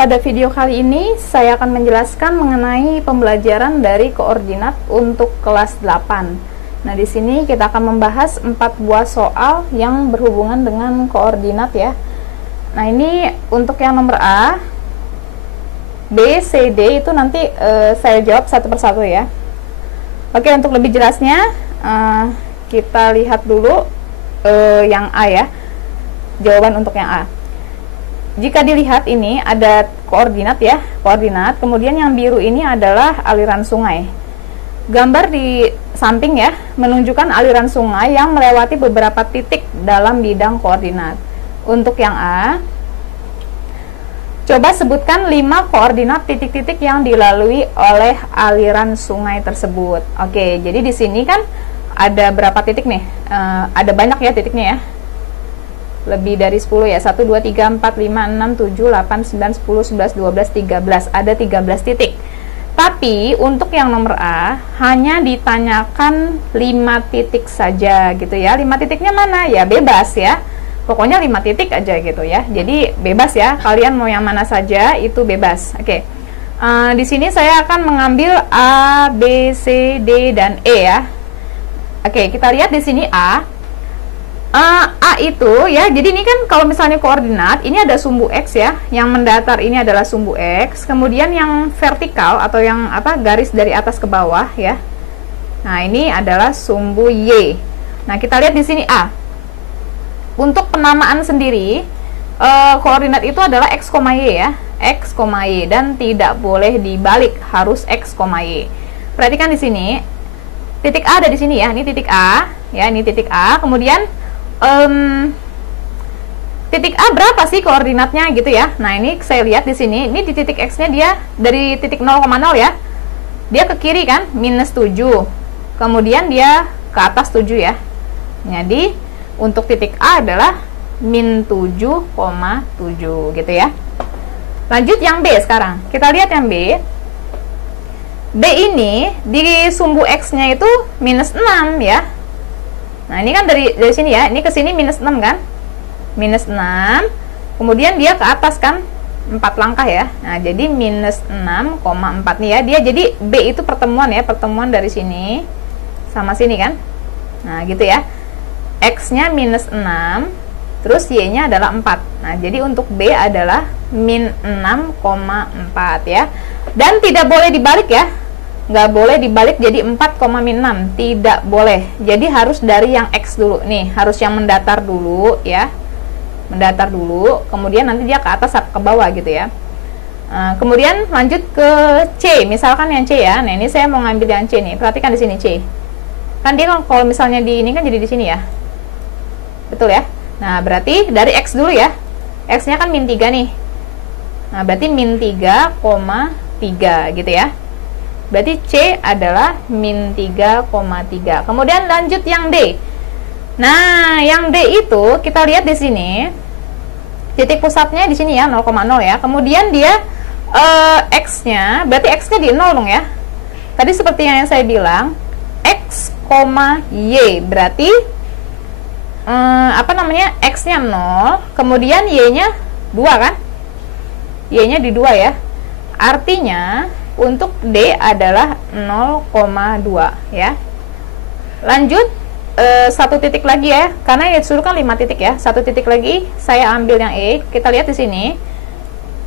Pada video kali ini saya akan menjelaskan mengenai pembelajaran dari koordinat untuk kelas 8. Nah, di sini kita akan membahas 4 buah soal yang berhubungan dengan koordinat ya. Nah, ini untuk yang nomor A, B, C, D itu nanti saya jawab satu persatu ya. Oke, untuk lebih jelasnya kita lihat dulu yang A ya. Jawaban untuk yang A. Jika dilihat ini ada koordinat ya, koordinat, kemudian yang biru ini adalah aliran sungai. Gambar di samping ya, menunjukkan aliran sungai yang melewati beberapa titik dalam bidang koordinat. Untuk yang A, coba sebutkan 5 koordinat titik-titik yang dilalui oleh aliran sungai tersebut. Oke, jadi di sini kan ada berapa titik nih? Ada banyak ya titiknya ya. Lebih dari 10 ya, 1, 2, 3, 4, 5, 6, 7, 8, 9, 10, 11, 12, 13 ada 13 titik. Tapi untuk yang nomor A hanya ditanyakan 5 titik saja gitu ya. 5 titiknya mana? Ya bebas ya, pokoknya 5 titik aja gitu ya. Jadi bebas ya, kalian mau yang mana saja itu bebas. Oke, di sini saya akan mengambil A, B, C, D, dan E ya. Oke, kita lihat di sini A itu ya, jadi ini kan kalau misalnya koordinat, ini ada sumbu X ya, yang mendatar ini adalah sumbu X, kemudian yang vertikal atau yang garis dari atas ke bawah ya. Nah, ini adalah sumbu Y. Nah, kita lihat di sini A. Untuk penamaan sendiri, koordinat itu adalah X, Y ya, X, Y, dan tidak boleh dibalik, harus X, Y. Perhatikan di sini, titik A ada di sini ya, ini titik A ya, ini titik A, kemudian titik A berapa sih koordinatnya gitu ya. Nah, ini saya lihat di sini, ini di titik X nya dia dari titik 0,0 ya, dia ke kiri kan, minus 7, kemudian dia ke atas 7 ya. Jadi untuk titik A adalah min 7,7 gitu ya. Lanjut yang B sekarang, kita lihat yang B. B ini di sumbu X nya itu minus 6 ya. Nah, ini kan dari sini ya, ini ke sini minus 6 kan, minus 6, kemudian dia ke atas kan 4 langkah ya. Nah, jadi minus 6,4 nih ya, dia jadi B itu pertemuan ya, pertemuan dari sini sama sini kan. Nah, gitu ya, X nya minus 6, terus Y nya adalah 4. Nah, jadi untuk B adalah min 6,4 ya, dan tidak boleh dibalik ya, nggak boleh dibalik jadi 4,6, tidak boleh. Jadi harus dari yang X dulu nih, harus yang mendatar dulu ya, mendatar dulu, kemudian nanti dia ke atas ke bawah gitu ya. Kemudian lanjut ke C, misalkan yang C ya. Nah, ini saya mau ngambil yang C nih, perhatikan di sini C, kan dia kalau misalnya di ini kan jadi di sini ya, betul ya. Nah, berarti dari X dulu ya, X nya kan min 3 nih, nah berarti min 3,3 gitu ya. Berarti C adalah min 3,3. Kemudian lanjut yang D. Nah, yang D itu kita lihat di sini, titik pusatnya di sini ya, 0,0 ya. Kemudian dia X-nya, berarti X-nya di 0 dong ya. Tadi seperti yang saya bilang, X, Y, berarti X-nya 0, kemudian Y-nya 2 kan? Y-nya di 2 ya. Artinya untuk D adalah 0,2 ya. Lanjut satu titik lagi ya, karena ya disuruh kan 5 titik ya. Satu titik lagi saya ambil yang E. Kita lihat di sini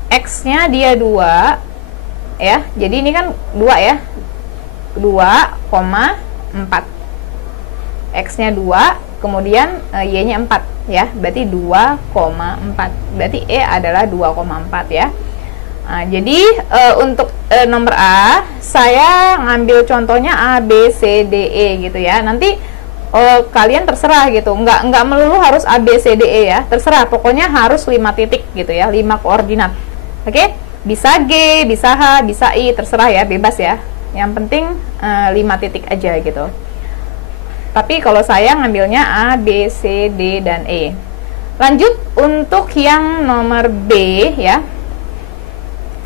X nya dia 2 ya, jadi ini kan 2 ya, 2,4. X nya 2, kemudian Y nya 4 ya, berarti 2,4. Berarti E adalah 2,4 ya. Nah, jadi untuk nomor A saya ngambil contohnya A, B, C, D, E gitu ya. Nanti kalian terserah gitu, nggak melulu harus A, B, C, D, E ya, terserah, pokoknya harus 5 titik gitu ya, 5 koordinat. Oke, bisa G, bisa H, bisa I, terserah ya, bebas ya, yang penting 5 titik aja gitu. Tapi kalau saya ngambilnya A, B, C, D, dan E. Lanjut untuk yang nomor B ya.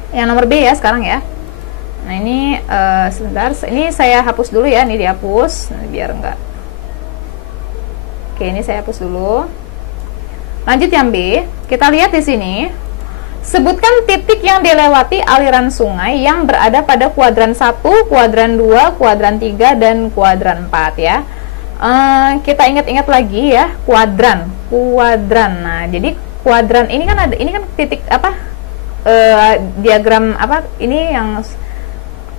Yang nomor B ya sekarang ya. Nah, ini sebentar, ini saya hapus dulu ya, ini dihapus biar enggak. Oke, ini saya hapus dulu. Lanjut yang B, kita lihat di sini Sebutkan titik yang dilewati aliran sungai yang berada pada kuadran 1, kuadran 2, kuadran 3, dan kuadran 4 ya. Kita ingat-ingat lagi ya, kuadran. Nah, jadi kuadran ini kan ada, ini kan titik apa? Diagram apa? Ini yang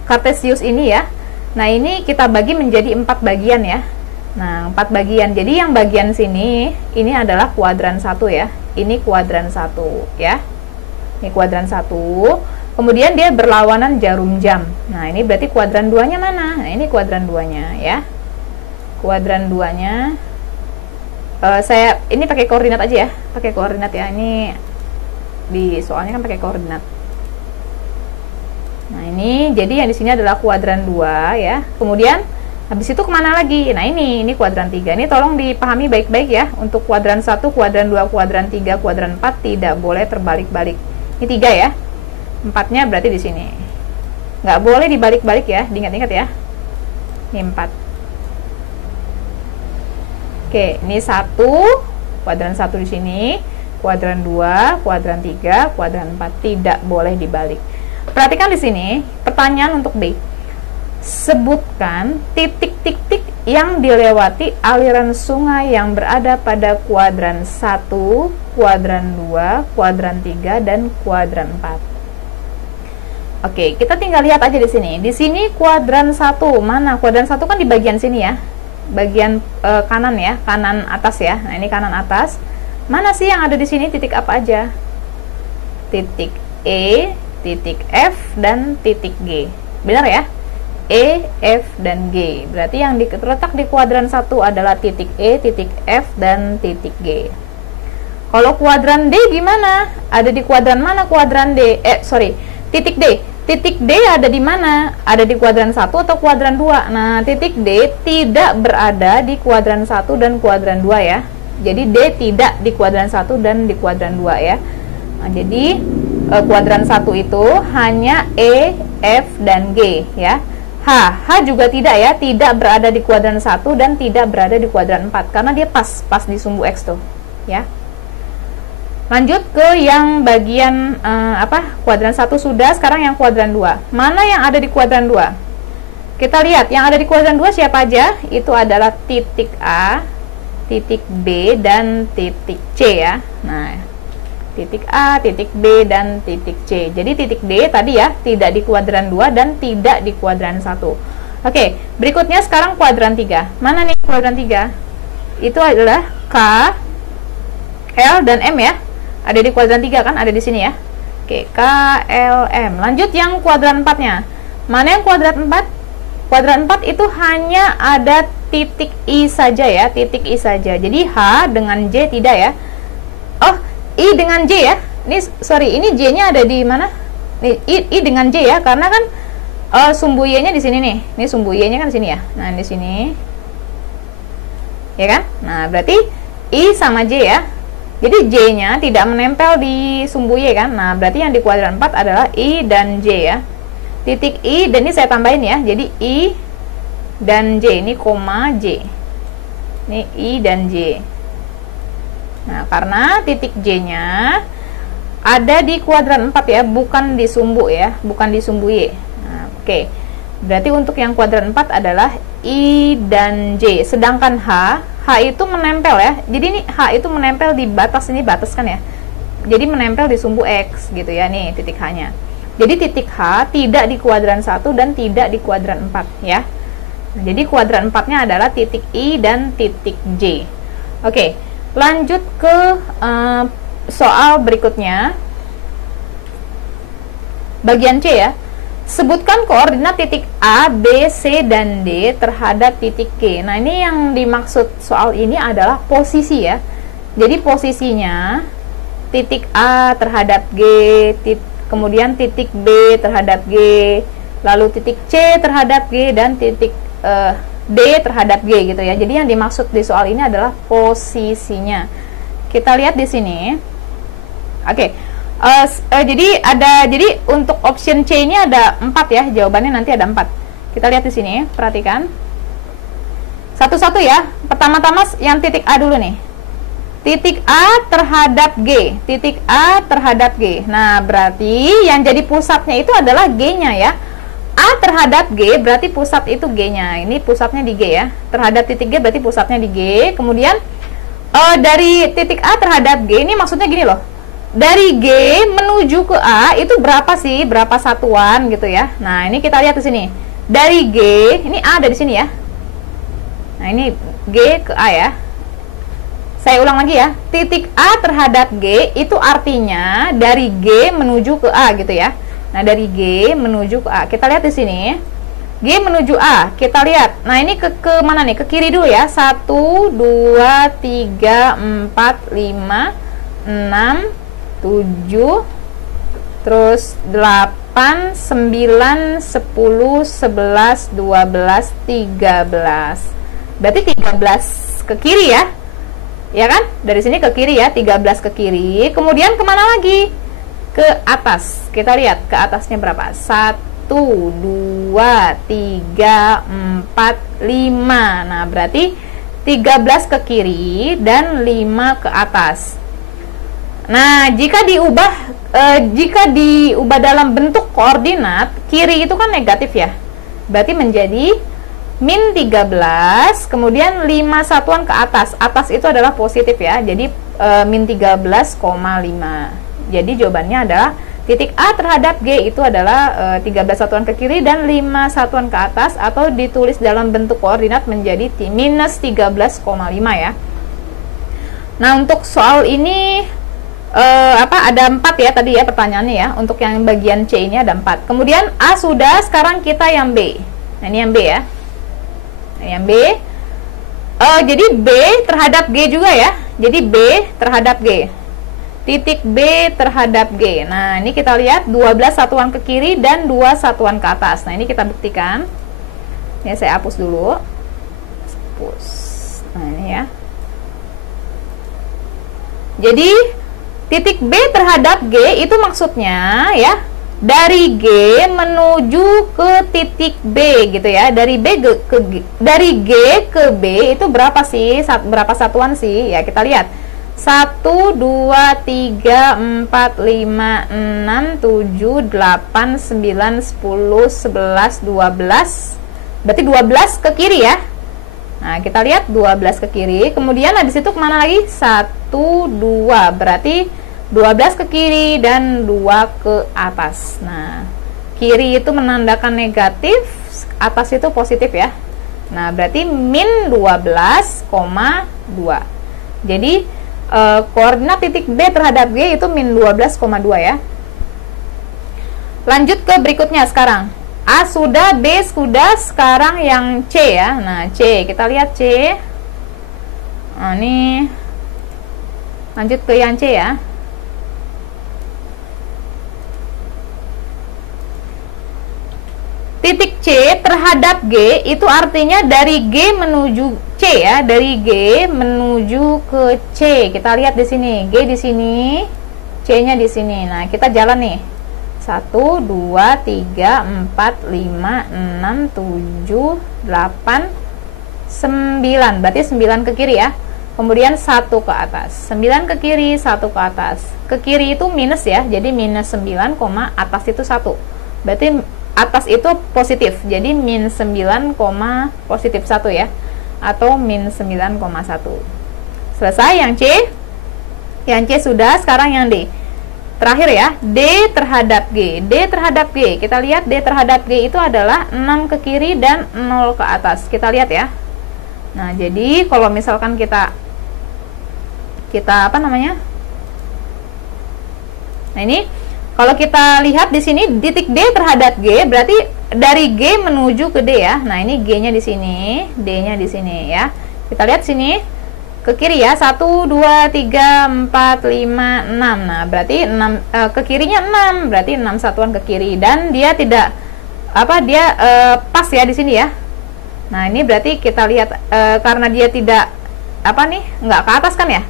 Cartesius ini ya. Nah, ini kita bagi menjadi 4 bagian ya. Nah, 4 bagian. Jadi yang bagian sini ini adalah kuadran 1 ya. Ini kuadran 1 ya. Ini kuadran 1. Kemudian dia berlawanan jarum jam. Nah, ini berarti kuadran 2-nya mana? Nah, ini kuadran 2-nya ya. Kuadran 2-nya saya ini pakai koordinat aja ya. Pakai koordinat ya. Ini di soalnya kan pakai koordinat. Nah, ini jadi yang di sini adalah kuadran 2 ya. Kemudian habis itu kemana lagi? Nah, ini kuadran 3. Ini tolong dipahami baik-baik ya. Untuk kuadran 1, kuadran 2, kuadran 3, kuadran 4 tidak boleh terbalik-balik. Ini 3 ya. 4-nya berarti di sini. Nggak boleh dibalik-balik ya, diingat-ingat ya. Ini 4. Oke, ini 1, kuadran 1 di sini, kuadran 2, kuadran 3, kuadran 4 tidak boleh dibalik. Perhatikan di sini, pertanyaan untuk B. Sebutkan titik-titik yang dilewati aliran sungai yang berada pada kuadran 1, kuadran 2, kuadran 3, dan kuadran 4. Oke, kita tinggal lihat aja di sini. Di sini kuadran 1, mana? Kuadran 1 kan di bagian sini ya. Bagian kanan ya, kanan atas ya. Nah, ini kanan atas. Mana sih yang ada di sini? Titik apa aja? Titik E, titik F, dan titik G. Benar ya? E, F, dan G. Berarti yang terletak di kuadran 1 adalah titik E, titik F, dan titik G. Kalau kuadran D gimana? Ada di kuadran mana kuadran D? Titik D. Titik D ada di mana? Ada di kuadran 1 atau kuadran 2? Nah, titik D tidak berada di kuadran 1 dan kuadran 2 ya. Jadi D tidak di kuadran 1 dan di kuadran 2 ya. Nah, jadi kuadran 1 itu hanya E, F, dan G ya. H juga tidak ya, tidak berada di kuadran 1 dan tidak berada di kuadran 4 karena dia pas di sumbu X tuh ya. Lanjut ke yang bagian kuadran 1 sudah, sekarang yang kuadran 2. Mana yang ada di kuadran 2? Kita lihat, yang ada di kuadran 2 siapa aja? Itu adalah titik A, titik B, dan titik C ya. Nah, titik A, titik B, dan titik C. Jadi titik D tadi ya, tidak di kuadran 2 dan tidak di kuadran 1. Oke, berikutnya sekarang kuadran 3. Mana nih kuadran 3? Itu adalah K, L, dan M ya. Ada di kuadran 3 kan, ada di sini ya. Oke, K, L, M. Lanjut yang kuadran 4-nya. Mana yang kuadran 4? Kuadran 4 itu hanya ada titik I saja ya, titik I saja. Jadi H dengan J tidak ya. Oh, I dengan J ya. Ini J-nya ada di mana? Nih, I dengan J ya, karena kan sumbu Y-nya di sini nih. Ini sumbu Y-nya kan di sini ya. Nah, di sini. Ya kan? Nah, berarti I sama J ya. Jadi J-nya tidak menempel di sumbu Y kan. Nah, berarti yang di kuadran 4 adalah I dan J ya. Titik I, dan ini saya tambahin ya. Jadi I dan J, ini koma J. Ini I dan J. Nah, karena titik J-nya ada di kuadran 4 ya, bukan di sumbu ya, bukan di sumbu Y. Nah, oke. Berarti untuk yang kuadran 4 adalah I dan J. Sedangkan H itu menempel ya. Jadi ini H itu menempel di batas, ini batas kan ya. Jadi menempel di sumbu X gitu ya, nih titik H-nya. Jadi titik H tidak di kuadran 1 dan tidak di kuadran 4 ya. Nah, jadi kuadran 4-nya adalah titik I dan titik J. Oke. Lanjut ke soal berikutnya. Bagian C ya. Sebutkan koordinat titik A, B, C, dan D terhadap titik K. Nah, ini yang dimaksud soal ini adalah posisi ya. Jadi posisinya titik A terhadap G, kemudian titik B terhadap G, lalu titik C terhadap G, dan titik D terhadap G gitu ya. Jadi yang dimaksud di soal ini adalah posisinya. Kita lihat di sini. Oke. Jadi untuk option C ini ada 4 ya, jawabannya nanti ada 4. Kita lihat di sini, perhatikan. Satu-satu ya. Pertama-tama yang titik A dulu nih. titik A terhadap G, titik A terhadap G. Nah, berarti yang jadi pusatnya itu adalah G-nya ya. A terhadap G berarti pusat itu G-nya. Ini pusatnya di G ya. Terhadap titik G berarti pusatnya di G. Kemudian dari titik A terhadap G ini maksudnya gini loh. Dari G menuju ke A itu berapa sih? Berapa satuan gitu ya. Nah, ini kita lihat di sini. Dari G, ini A ada di sini ya. Nah, ini G ke A ya. Saya ulang lagi ya. Titik A terhadap G itu artinya dari G menuju ke A gitu ya. Nah, dari G menuju ke A. Kita lihat di sini. G menuju A. Kita lihat. Nah, ini ke mana nih? Ke kiri dulu ya. 1 2 3 4 5 6 7 terus 8 9 10 11 12 13. Berarti 13 ke kiri ya. Ya kan? Dari sini ke kiri ya, 13 ke kiri. Kemudian kemana lagi? Ke atas. Kita lihat ke atasnya berapa? 1 2 3 4 5. Nah, berarti 13 ke kiri dan 5 ke atas. Nah, jika diubah dalam bentuk koordinat, kiri itu kan negatif ya. Berarti menjadi min 13, kemudian 5 satuan ke atas. Atas itu adalah positif ya. Jadi min 13,5. Jadi jawabannya adalah titik A terhadap G itu adalah 13 satuan ke kiri dan 5 satuan ke atas, atau ditulis dalam bentuk koordinat menjadi minus 13,5 ya. Nah, untuk soal ini ada 4 ya tadi ya pertanyaannya ya. Untuk yang bagian C ini ada 4. Kemudian A sudah, sekarang kita yang B. Nah, ini yang B ya. Nah, yang B. Jadi B terhadap G juga ya. Jadi B terhadap G. Titik B terhadap G. Nah, ini kita lihat 12 satuan ke kiri dan 2 satuan ke atas. Nah, ini kita buktikan. Ya, saya hapus dulu. Hapus. Nah, ini ya. Jadi titik B terhadap G itu maksudnya ya, dari G menuju ke titik B gitu ya. Dari dari G ke B itu berapa sih? Berapa satuan sih? Ya, kita lihat. 1 2 3 4 5 6 7 8 9 10 11 12. Berarti 12 ke kiri ya. Nah, kita lihat 12 ke kiri. Kemudian di situ kemana lagi? 1 2. Berarti 12 ke kiri dan 2 ke atas. Nah, kiri itu menandakan negatif, atas itu positif ya. Nah, berarti min 12,2. Jadi koordinat titik B terhadap G itu min 12,2 ya. Lanjut ke berikutnya sekarang. A sudah, B sudah, sekarang yang C ya. Nah, C, kita lihat C. Nah, ini lanjut ke yang C ya. Titik C terhadap G itu artinya dari G menuju C ya, dari G menuju ke C. Kita lihat di sini, G di sini, C-nya di sini. Nah, kita jalan nih. 1 2 3 4 5 6 7 8 9. Berarti 9 ke kiri ya. Kemudian 1 ke atas. 9 ke kiri, 1 ke atas. Ke kiri itu minus ya. Jadi minus 9, atas itu 1. Berarti atas itu positif, jadi min 9, positif 1 ya, atau min 9,1. Selesai yang C. Yang C sudah, sekarang yang D. Terakhir ya, D terhadap G. D terhadap G, kita lihat D terhadap G itu adalah 6 ke kiri dan 0 ke atas. Kita lihat ya. Nah, jadi kalau misalkan kita apa namanya? Nah, ini kalau kita lihat di sini titik D terhadap G berarti dari G menuju ke D ya. Nah, ini G-nya di sini, D-nya di sini ya. Kita lihat sini ke kiri ya. 1 2 3 4 5 6. Nah, berarti 6 ke kirinya 6, berarti 6 satuan ke kiri dan dia tidak pas ya di sini ya. Nah, ini berarti kita lihat karena dia tidak nggak ke atas kan ya?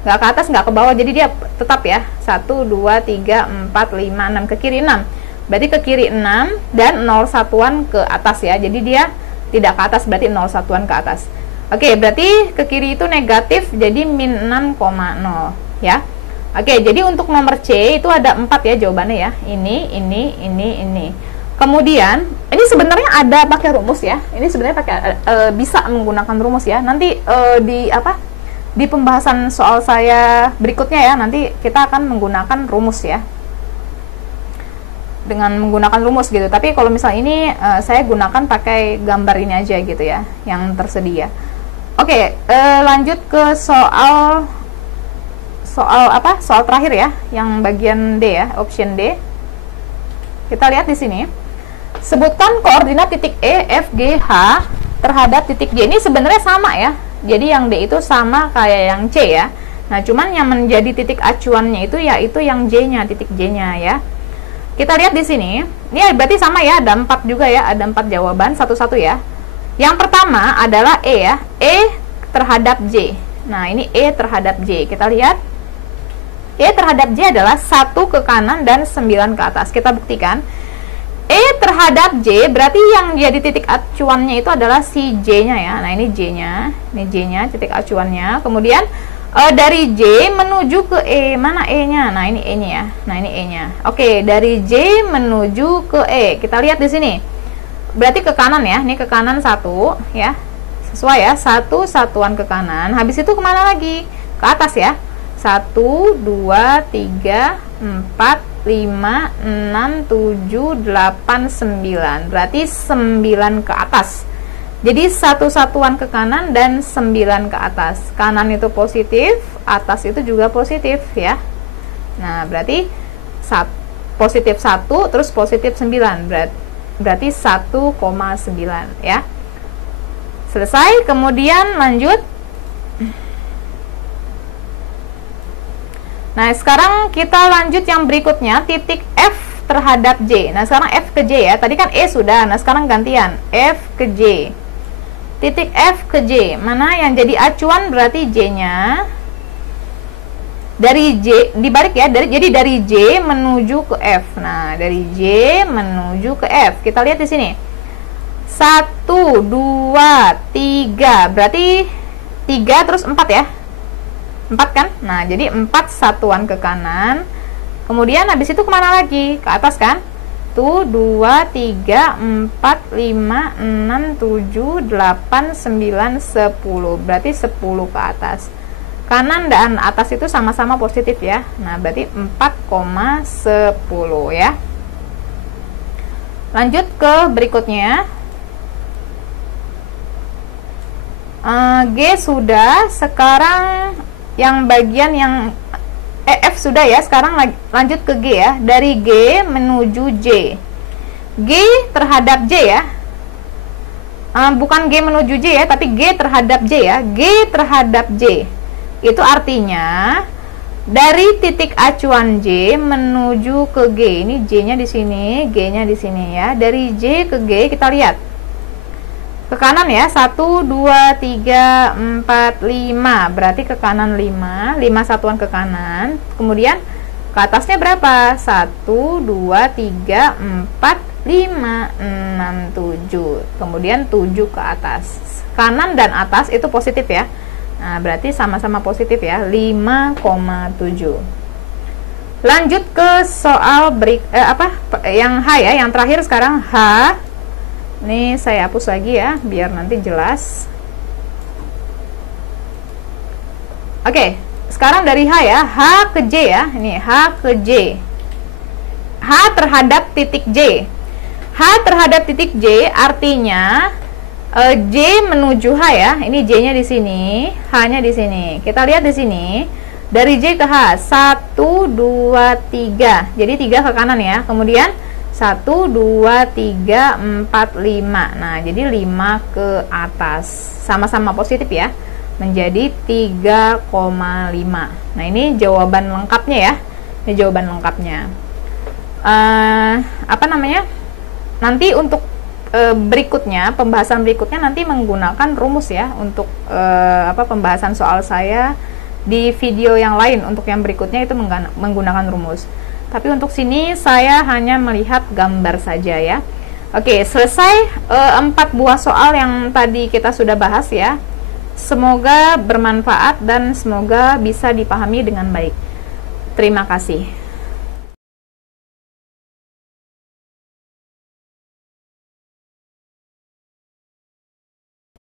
Nggak ke atas, nggak ke bawah, jadi dia tetap ya. 1 2 3 4 5 6 ke kiri 6. Berarti ke kiri 6 dan 0 satuan ke atas ya. Jadi dia tidak ke atas, berarti 0 satuan ke atas. Oke, berarti ke kiri itu negatif, jadi min 6,0 ya. Oke, jadi untuk nomor C itu ada 4 ya jawabannya ya. Ini. Kemudian, ini sebenarnya ada pakai rumus ya. Ini sebenarnya pakai bisa menggunakan rumus ya. Nanti di pembahasan soal saya berikutnya ya, nanti kita akan menggunakan rumus ya. Dengan menggunakan rumus gitu. Tapi kalau misalnya ini saya gunakan pakai gambar ini aja gitu ya, yang tersedia. Oke, lanjut ke soal terakhir ya, yang bagian D ya, option D. Kita lihat di sini. Sebutkan koordinat titik E, F, G, H terhadap titik J. Ini sebenarnya sama ya. Jadi yang D itu sama kayak yang C ya. Nah, cuman yang menjadi titik acuannya itu yaitu yang J-nya, titik J-nya ya. Kita lihat di sini. Ini berarti sama ya, ada 4 juga ya, ada 4 jawaban satu-satu ya. Yang pertama adalah E ya. E terhadap J. Nah, ini E terhadap J. Kita lihat. E terhadap J adalah 1 ke kanan dan 9 ke atas. Kita buktikan. E terhadap J berarti yang jadi titik acuannya itu adalah si J-nya ya. Nah, ini J-nya. Ini J-nya, titik acuannya. Kemudian dari J menuju ke E. Mana E-nya? Nah, ini E-nya ya. Nah, ini E-nya. Oke, dari J menuju ke E. Kita lihat di sini. Berarti ke kanan ya. Ini ke kanan 1 ya. Sesuai ya. 1 satuan ke kanan. Habis itu kemana lagi? Ke atas ya. 1, 2, 3, 4, 5, 6, 7, 8, 9. Berarti 9 ke atas. Jadi 1 satuan ke kanan dan 9 ke atas. Kanan itu positif, atas itu juga positif ya. Nah, berarti positif 1 terus positif 9. Berarti 1,9 ya. Selesai, kemudian lanjut. Nah, sekarang kita lanjut yang berikutnya, titik F terhadap J. Nah, sekarang F ke J ya. Tadi kan E sudah, nah sekarang gantian. F ke J. Titik F ke J. Mana yang jadi acuan berarti J-nya. Dari J, dibalik ya. Jadi dari J menuju ke F. Nah, dari J menuju ke F. Kita lihat di sini. 1, 2, 3. Berarti 3 terus 4 ya. 4 kan? Nah, jadi 4 satuan ke kanan. Kemudian habis itu kemana lagi? Ke atas kan? Tuh, 2, 3, 4, 5, 6, 7, 8, 9, 10. Berarti 10 ke atas. Kanan dan atas itu sama-sama positif ya. Nah, berarti 4,10 ya. Lanjut ke berikutnya. G sudah. Sekarang yang bagian yang F sudah ya. Sekarang lanjut ke G ya. Dari G menuju J. G terhadap J ya. Bukan G menuju J ya, tapi G terhadap J ya. G terhadap J. Itu artinya dari titik acuan J menuju ke G. Ini J-nya di sini, G-nya di sini ya. Dari J ke G kita lihat. Ke kanan ya, 1, 2, 3, 4, 5. Berarti ke kanan 5 satuan ke kanan. Kemudian ke atasnya berapa? 1, 2, 3, 4, 5, 6, 7. Kemudian 7 ke atas. Kanan dan atas itu positif ya. Nah, berarti sama-sama positif ya, 5,7. Lanjut ke soal yang H ya, yang terakhir sekarang H. Ini saya hapus lagi ya, biar nanti jelas. Oke, sekarang dari H ya, H ke J ya. Ini H ke J. H terhadap titik J. H terhadap titik J artinya J menuju H ya. Ini J-nya di sini, H-nya di sini. Kita lihat di sini. Dari J ke H, 1, 2, 3. Jadi 3 ke kanan ya. Kemudian 1, 2, 3, 4, 5. Nah, jadi 5 ke atas. Sama-sama positif ya. Menjadi 3,5. Nah, ini jawaban lengkapnya ya. Ini jawaban lengkapnya. Nanti untuk berikutnya, pembahasan berikutnya nanti menggunakan rumus ya. Untuk pembahasan soal saya di video yang lain. Untuk yang berikutnya itu menggunakan rumus. Tapi untuk sini saya hanya melihat gambar saja ya. Oke, selesai 4 buah soal yang tadi kita sudah bahas ya. Semoga bermanfaat dan semoga bisa dipahami dengan baik. Terima kasih.